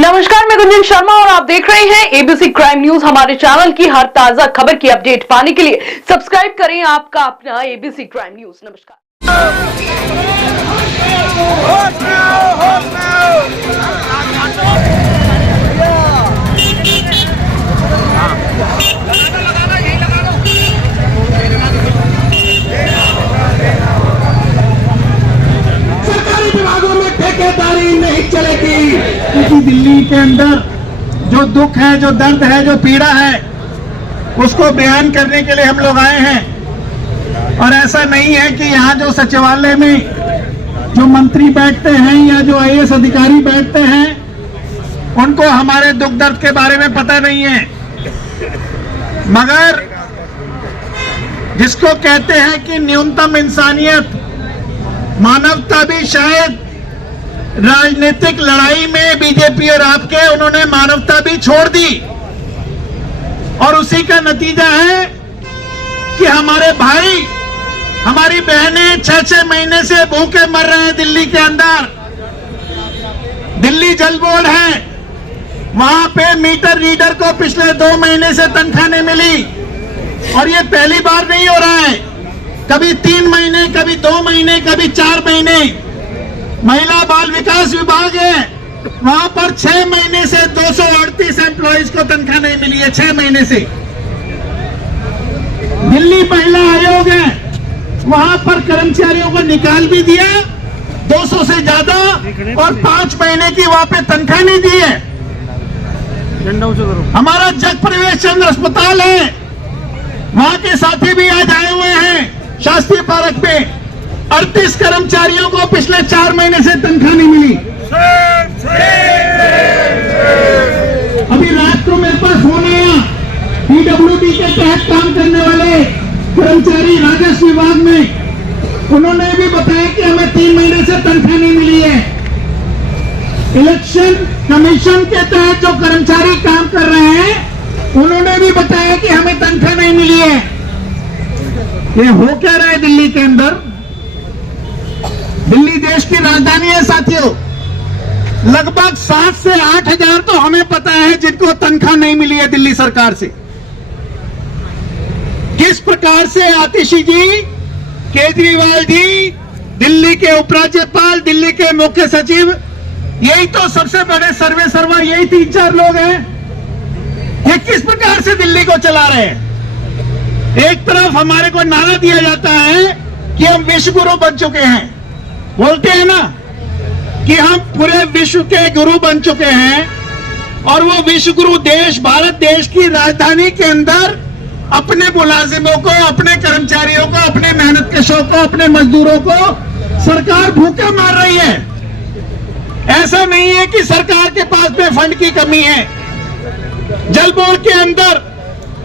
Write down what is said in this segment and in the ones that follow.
नमस्कार, मैं गुंजन शर्मा और आप देख रहे हैं एबीसी क्राइम न्यूज। हमारे चैनल की हर ताजा खबर की अपडेट पाने के लिए सब्सक्राइब करें आपका अपना एबीसी क्राइम न्यूज। नमस्कार। सरकारी विभागों में ठेकेदारी नहीं चलेगी, क्योंकि दिल्ली के अंदर जो दुख है, जो दर्द है, जो पीड़ा है, उसको बयान करने के लिए हम लोग आए हैं। और ऐसा नहीं है कि यहाँ जो सचिवालय में जो मंत्री बैठते हैं या जो आईएएस अधिकारी बैठते हैं उनको हमारे दुख दर्द के बारे में पता नहीं है, मगर जिसको कहते हैं कि न्यूनतम इंसानियत, मानवता भी शायद राजनीतिक लड़ाई में बीजेपी और आपके उन्होंने मानवता भी छोड़ दी। और उसी का नतीजा है कि हमारे भाई, हमारी बहनें 6-6 महीने से भूखे मर रहे हैं दिल्ली के अंदर। दिल्ली जल बोर्ड है, वहां पे मीटर रीडर को पिछले 2 महीने से तनख्वाह नहीं मिली। और ये पहली बार नहीं हो रहा है, कभी 3 महीने, कभी 2 महीने, कभी 4 महीने। महिला बाल विकास विभाग है, वहां पर 6 महीने से 238 एम्प्लॉइज को तनख्वाह नहीं मिली है, 6 महीने से। दिल्ली महिला आयोग है, वहां पर कर्मचारियों को निकाल भी दिया 200 से ज्यादा, और 5 महीने की वहां पे तनख्वाह नहीं दी है। हमारा जग प्रवेश चंद्र अस्पताल है, वहां के साथी भी आज आए हुए हैं शास्त्री पार्क पे। 38 कर्मचारियों को पिछले 4 महीने से तनख्वाह नहीं मिली। अभी रात को मेरे पास फोन आया, पीडब्ल्यूडी के तहत काम करने वाले कर्मचारी राजस्व विभाग में, उन्होंने भी बताया कि हमें 3 महीने से तनख्वाह नहीं मिली है। इलेक्शन कमीशन के तहत जो कर्मचारी काम कर रहे हैं उन्होंने भी बताया कि हमें तनख्वाह नहीं मिली है। ये हो क्या रहा है दिल्ली के अंदर? दिल्ली देश की राजधानी है साथियों। लगभग 7 से 8 हजार तो हमें पता है जिनको तनख्वाह नहीं मिली है दिल्ली सरकार से। किस प्रकार से आतिशी जी, केजरीवाल जी, दिल्ली के उपराज्यपाल, दिल्ली के मुख्य सचिव, यही तो सबसे बड़े सर्वे सर्वा, यही 3-4 लोग हैं। ये किस प्रकार से दिल्ली को चला रहे हैं? एक तरफ हमारे को नारा दिया जाता है कि हम विश्व गुरु बन चुके हैं, बोलते हैं ना कि हम पूरे विश्व के गुरु बन चुके हैं, और वो विश्व गुरु देश, भारत देश की राजधानी के अंदर अपने मुलाजिमों को, अपने कर्मचारियों को, अपने मेहनतकशों को, अपने मजदूरों को सरकार भूखे मार रही है। ऐसा नहीं है कि सरकार के पास में फंड की कमी है। जल बोर्ड के अंदर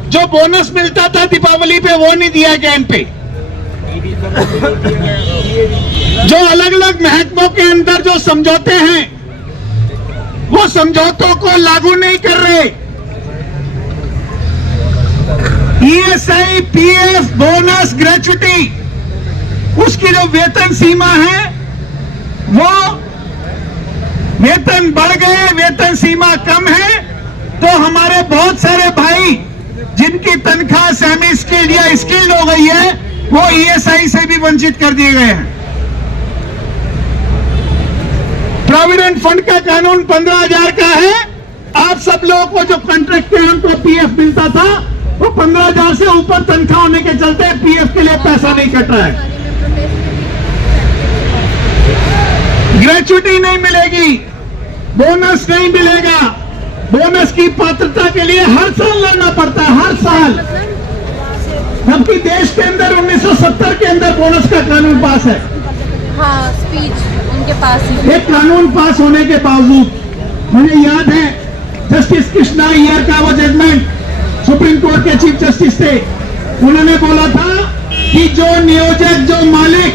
जो बोनस मिलता था दीपावली पे, वो नहीं दिया गया इन पे। जो अलग अलग महकमों के अंदर जो समझौते हैं, वो समझौतों को लागू नहीं कर रहे। ईएसआई, पीएफ, बोनस, ग्रेच्युटी, उसकी जो वेतन सीमा है, वो वेतन बढ़ गए, वेतन सीमा कम है। तो हमारे बहुत सारे भाई जिनकी तनख्वाह सेमी स्किल्ड या स्किल्ड हो गई है, वो ईएसआई से भी वंचित कर दिए गए हैं। प्रोविडेंट फंड का कानून 15,000 का है। आप सब लोगों को जो कॉन्ट्रैक्ट पे हमको पीएफ मिलता था, वो 15,000 से ऊपर तनख्वाह होने के चलते पीएफ के लिए पैसा नहीं कट रहा है। ग्रेच्युटी नहीं मिलेगी, बोनस नहीं मिलेगा। बोनस की पात्रता के लिए हर साल लड़ना पड़ता है, हर साल। जबकि देश के अंदर 1970 के अंदर बोनस का कानून पास है। हाँ, स्पीच उनके पास ही। एक कानून पास होने के बावजूद, मुझे याद है जस्टिस कृष्णा अय्यर का वो जजमेंट, सुप्रीम कोर्ट के चीफ जस्टिस थे, उन्होंने बोला था कि जो नियोजक, जो मालिक,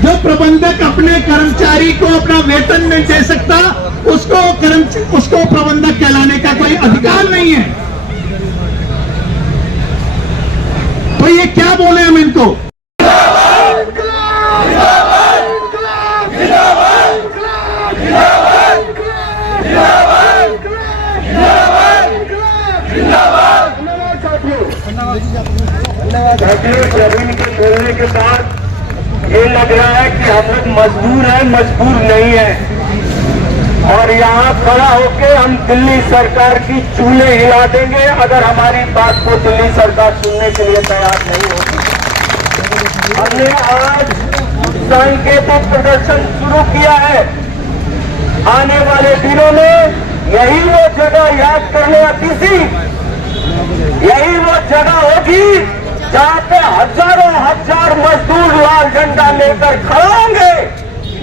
जो प्रबंधक अपने कर्मचारी को अपना वेतन नहीं दे सकता, उसको प्रबंधक कहलाने का कोई अधिकार नहीं है। तो ये क्या बोले हम इनको? जमीन के खोलने के बाद ये लग रहा है कि हम लोग मजबूर हैं, मजबूर नहीं है। और यहाँ खड़ा होके हम दिल्ली सरकार की चूल्हे हिला देंगे अगर हमारी बात को दिल्ली सरकार सुनने के लिए तैयार नहीं होगी। हमने आज सांकेतिक प्रदर्शन शुरू किया है। आने वाले दिनों में यही वो जगह याद करने आती थी, यही वो जगह होगी जहाँ पे हजारों हजार मजदूर लाल झंडा लेकर खड़ा होंगे,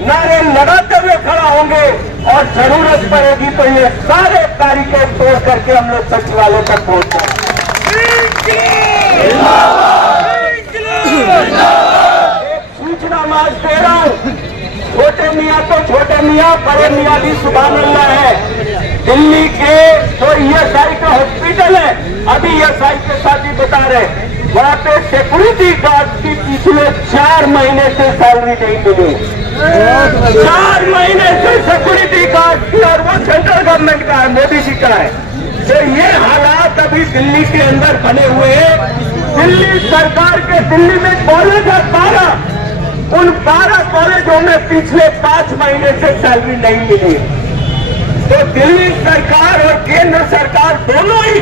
नारे लगाते हुए खड़ा होंगे और जरूरत पड़ेगी तो ये सारे बैरिकेड तोड़ करके हम लोग सचिवालय तक पहुंच सूचना माज दे रहा हूं, छोटे मियाँ तो छोटे मियाँ, बड़े मियाँ भी सुभान अल्लाह है। दिल्ली के जो ईएसआई का हॉस्पिटल है, अभी ईएसआई के साथ ही बता रहे, वहाँ पे सिक्योरिटी गार्ड की पिछले 4 महीने से सैलरी नहीं मिली। 4 महीने से सिक्योरिटी गार्ड की, और वो सेंट्रल गवर्नमेंट का है, मोदी जी का है। तो ये हालात अभी दिल्ली के अंदर बने हुए हैं। दिल्ली सरकार के, दिल्ली में कॉलेज है 12, उन 12 कॉलेजों में पिछले 5 महीने से सैलरी नहीं मिली। तो दिल्ली सरकार और केंद्र सरकार दोनों ही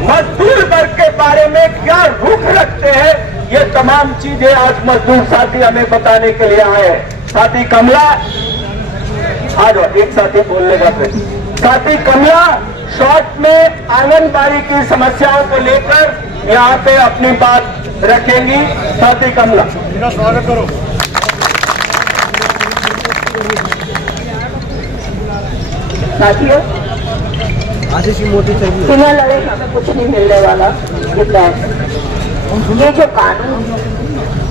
मजदूर वर्ग के बारे में क्या रुख रखते हैं, ये तमाम चीजें आज मजदूर साथी हमें बताने के लिए आए हैं। साथी कमला, आ जाओ, एक साथी बोल लेगा फिर। साथी कमला शॉर्ट में आंगनबाड़ी की समस्याओं को लेकर यहाँ पे अपनी बात रखेंगी। साथी कमला, स्वागत करो। साथियों, बिना लड़े हमें कुछ नहीं मिलने वाला। ये जो कानून,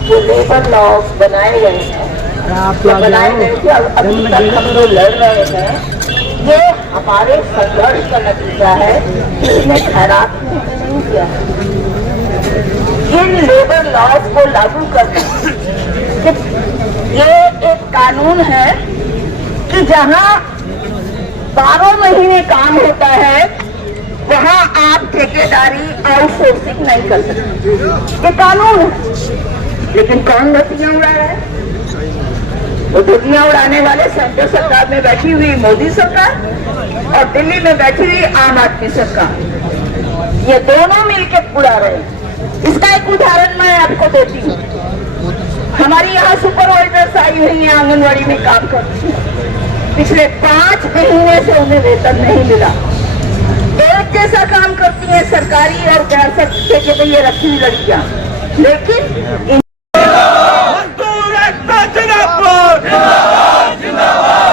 जो लेबर लॉ बनाए गए हैं, बनाए गए थे, अभी तक हम लोग लड़ रहे हैं, ये हमारे संघर्ष का नतीजा है। इसने खैरात नहीं किया। इन लेबर लॉज को लागू करना, ये एक कानून है कि जहां 12 महीने काम होता है, वहां आप ठेकेदारी आउटसोर्सिंग नहीं कर सकते। ये कानून है, लेकिन कौन धज्जियां उड़ा रहा है? वो धज्जियां उड़ाने वाले सेंट्रल सरकार में बैठी हुई मोदी सरकार और दिल्ली में बैठी हुई आम आदमी सरकार, ये दोनों मिलकर उड़ा रहे हैं। इसका एक उदाहरण मैं आपको देती हूँ। हमारी यहाँ सुपरवाइजर्स आई हुई है, आंगनवाड़ी में काम करती है। पिछले 5 महीने से उन्हें वेतन नहीं मिला। एक जैसा काम करती है, सरकारी और गैर सरकारी के लिए रखी हुई लड़कियां, लेकिन मजदूर एकता जिंदाबाद,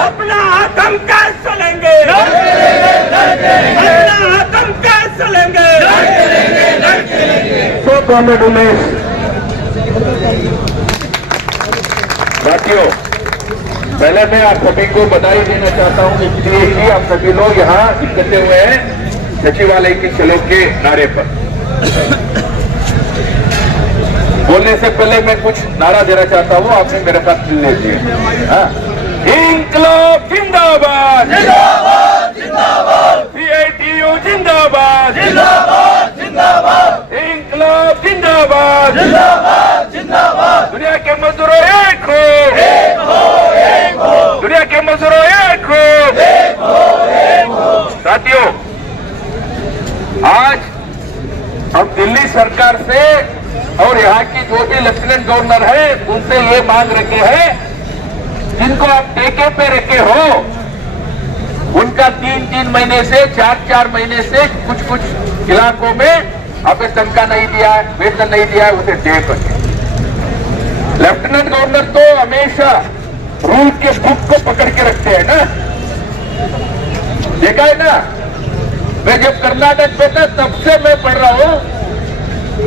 अपना हक हम कैसे लेंगे, अपना हक हम कैसे लेंगे। सो कॉमरेड उमेश, साथियों, पहले मैं आप सभी को बधाई देना चाहता हूं इसलिए कि आप सभी लोग यहाँ इकट्ठे हुए हैं सचिवालय की चलो के नारे पर। बोलने से पहले मैं कुछ नारा देना चाहता हूँ, आपने मेरे साथ सुन लीजिए। इंकलाब जिंदाबाद, जिंदाबाद जिंदाबाद, सीआईटीयू जिंदाबाद, जिंदाबाद जिंदाबाद, इंकलाब जिंदाबाद, जिंदाबाद जिंदाबाद। दुनिया के मजदूरों एक हो, एक हो, एक हो, दुनिया के मजदूरों एक हो, एक हो, एक हो। साथियों, आज हम दिल्ली सरकार से और यहाँ की जो भी लेफ्टिनेंट गवर्नर है उनसे ये मांग रखे हैं, जिनको आप टेके पे रखे हो उनका 3-3 महीने से 4-4 महीने से कुछ इलाकों में आपने तनख्वाह नहीं दिया है, वेतन नहीं दिया है, उसे दे करके। लेफ्टिनेंट गवर्नर तो हमेशा रूल के बुक को पकड़ के रखते हैं ना, देखा है ना। मैं जब कर्नाटक में था तब से मैं पढ़ रहा हूं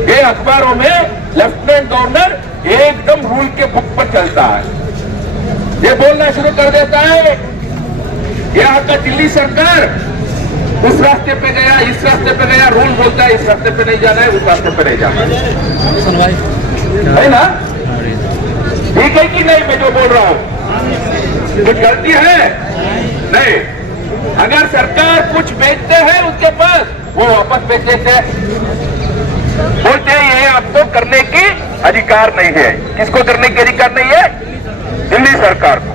ये अखबारों में, लेफ्टिनेंट गवर्नर एकदम रूल के बुक पर चलता है। ये बोलना शुरू कर देता है, यहाँ का दिल्ली सरकार उस रास्ते पे गया, इस रास्ते पे गया, रूल बोलता है इस रास्ते पे नहीं जाना है, उस रास्ते पे नहीं जाना है ना। ठीक है कि नहीं मैं जो बोल रहा हूं? कुछ गलती है? नहीं। अगर सरकार कुछ बेचते हैं उसके पास, वो वापस बेच देते हैं, बोलते हैं ये आपको अधिकार नहीं है। किसको करने के अधिकार नहीं है? दिल्ली सरकार को।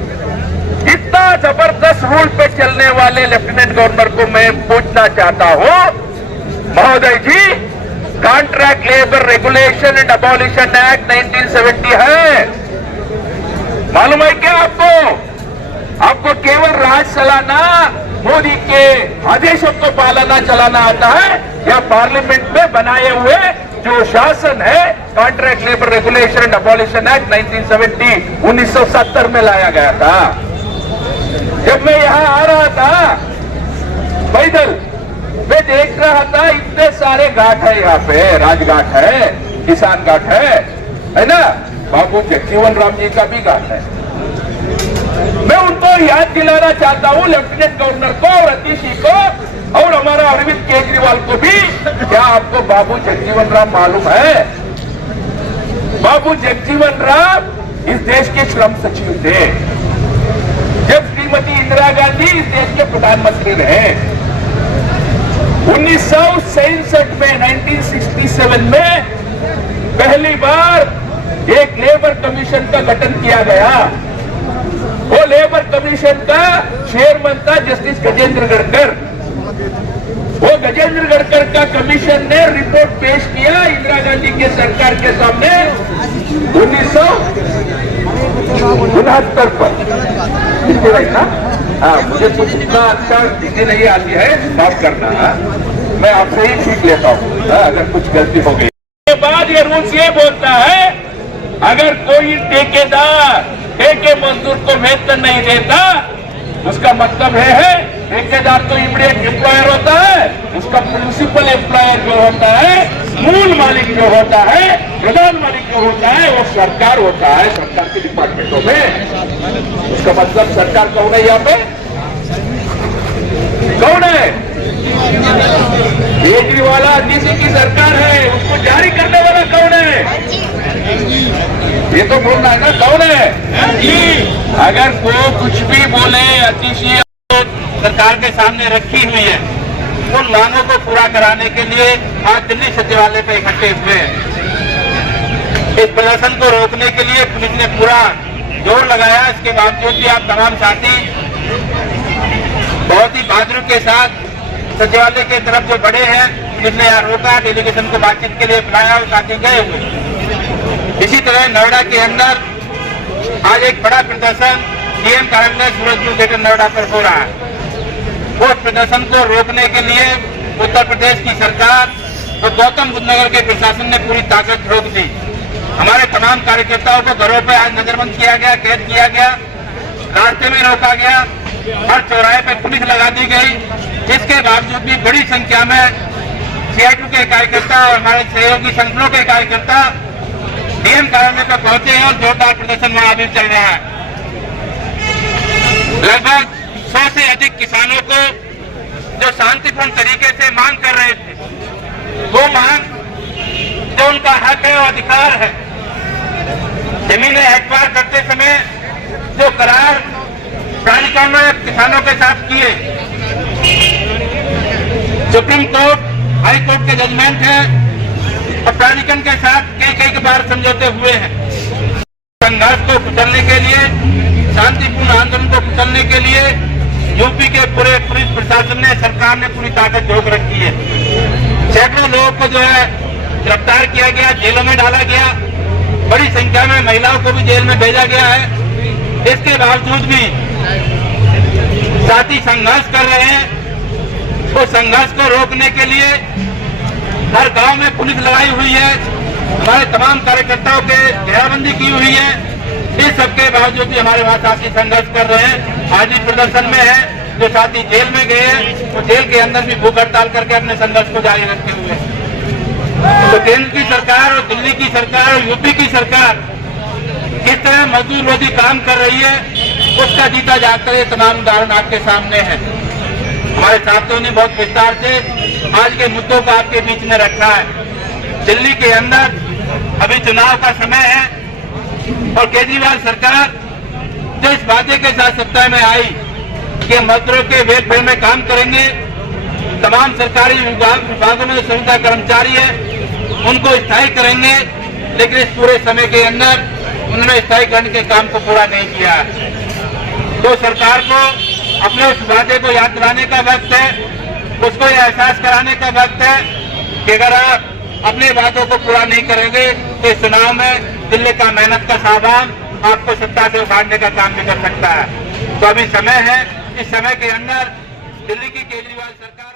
इतना जबरदस्त रूल पे चलने वाले लेफ्टिनेंट गवर्नर को मैं पूछना चाहता हूं, महोदय जी, contract labour regulation and abolition act 1970 है, मालूम है क्या आपको? आपको केवल राज चलाना, मोदी के आदेशों को पालना चलाना आता है, या पार्लियामेंट में बनाए हुए जो शासन है contract labour regulation and abolition act 1970 में लाया गया था। जब मैं यहां आ रहा था पैदल, मैं देख रहा था इतने सारे घाट है यहाँ पे, राजघाट है, किसान घाट है ना, बाबू जगजीवन राम जी का भी घाट है। मैं उनको याद दिलाना चाहता हूं, लेफ्टिनेंट गवर्नर को और अतिशी को और हमारा अरविंद केजरीवाल को भी, क्या आपको बाबू जगजीवन राम मालूम है? बाबू जगजीवन राम इस देश के श्रम सचिव थे जब श्रीमती इंदिरा गांधी इस देश के प्रधानमंत्री रहे। 1967 में 1967 में पहली बार एक लेबर कमीशन का गठन किया गया। वो लेबर कमीशन का चेयरमैन था जस्टिस गजेंद्र गड़कर। वो गजेंद्र गड़कर का कमीशन ने रिपोर्ट पेश किया इंदिरा गांधी के सरकार के सामने 1969 पर। हाँ, मुझे कुछ इतना अच्छा चीजें नहीं आती है, माफ करना, मैं आपसे ही सीख लेता हूँ अगर कुछ गलती हो गई। के बाद ये रूल्स ये बोलता है, अगर कोई ठेकेदार ठेके मजदूर को वेतन नहीं देता, उसका मतलब है ठेकेदार तो इमीडिएट एम्प्लॉयर होता है, उसका प्रिंसिपल एम्प्लॉयर जो होता है, मूल मालिक जो होता है, प्रधान मालिक जो होता है, वो सरकार होता है। सरकार के डिपार्टमेंटों में उसका मतलब सरकार कौन है? यहाँ पे कौन है? केजरीवाल डीसी की सरकार है, उसको जारी करने वाला कौन है? ये तो बोलना है ना, कौन है? अगर वो कुछ भी बोले, अतिशी सरकार के सामने रखी हुई है, उन मांगों को पूरा कराने के लिए आज दिल्ली सचिवालय पे इकट्ठे हुए हैं। इस प्रदर्शन को रोकने के लिए पुलिस ने पूरा जोर लगाया। इसके बावजूद भी आप तमाम साथी बहुत ही बहादुरी के साथ सचिवालय की तरफ जो बढ़े हैं, पुलिस ने यहाँ रोका, डेलीगेशन को बातचीत के लिए बुलाया और साथी गए हुए। इसी तरह नोएडा के अंदर आज एक बड़ा प्रदर्शन डीएम कार्यालय सूरजपुर ग्रेटर नोएडा पर हो रहा है। उस प्रदर्शन को रोकने के लिए उत्तर प्रदेश की सरकार और गौतम बुद्ध नगर के प्रशासन ने पूरी ताकत झोंक दी। हमारे तमाम कार्यकर्ताओं को घरों पर आज नजरबंद किया गया, कैद किया गया, रास्ते में रोका गया, हर चौराहे पर पुलिस लगा दी गई। इसके बावजूद भी बड़ी संख्या में सीआईटू के कार्यकर्ता और हमारे सहयोगी संगठनों के कार्यकर्ता डीएम कार्यालय पर पहुंचे हैं और जोरदार प्रदर्शन वहां भी चल रहा है। लगभग 100 से अधिक किसानों को जो शांतिपूर्ण तरीके से मांग कर रहे थे, वो मांग जो उनका हक है और अधिकार है, जमीनें एक्वायर करते समय जो करार प्राधिकरण ने किसानों के साथ किए, सुप्रीम कोर्ट, हाई कोर्ट के जजमेंट है और प्राधिकरण के साथ कई बार समझौते हुए हैं। संघर्ष को कुचलने के लिए, शांतिपूर्ण आंदोलन को कुचलने के लिए यूपी के पूरे पुलिस प्रशासन ने, सरकार ने पूरी ताकत झोंक रखी है। सैकड़ों लोगों को जो है गिरफ्तार किया गया, जेलों में डाला गया, बड़ी संख्या में महिलाओं को भी जेल में भेजा गया है। इसके बावजूद भी साथी संघर्ष कर रहे हैं। तो संघर्ष को रोकने के लिए हर गांव में पुलिस लगाई हुई है, हमारे तमाम कार्यकर्ताओं के घेराबंदी की हुई है। इस सबके बावजूद भी हमारे वहां साथी संघर्ष कर रहे हैं। आज ही प्रदर्शन में है, जो साथी जेल में गए हैं वो जेल के अंदर भी भूख हड़ताल करके अपने संघर्ष को जारी रखे हुए हैं। तो केंद्र की सरकार और दिल्ली की सरकार और यूपी की सरकार किस तरह मजदूर विरोधी काम कर रही है, उसका जीता जागता ये तमाम उदाहरण आपके सामने है। हमारे साथियों ने बहुत विस्तार से आज के मुद्दों को आपके बीच में रखा है। दिल्ली के अंदर अभी चुनाव का समय है और केजरीवाल सरकार जो इस वादे के साथ सत्ता में आई कि मजदूरों के वेलफेयर में काम करेंगे, तमाम सरकारी विभागों में जो संविदा कर्मचारी है उनको स्थायी करेंगे, लेकिन इस पूरे समय के अंदर उन्होंने स्थायीकरण के काम को पूरा नहीं किया। तो सरकार को अपने उस वादे को याद दिलाने का वक्त है, उसको यह एहसास कराने का वक्त है कि अगर आप अपने वादों को पूरा नहीं करेंगे तो इस चुनाव में दिल्ली का मेहनत का सामान आपको सत्ता से उखाड़ने का काम भी कर सकता है। तो अभी समय है, इस समय के अंदर दिल्ली की केजरीवाल सरकार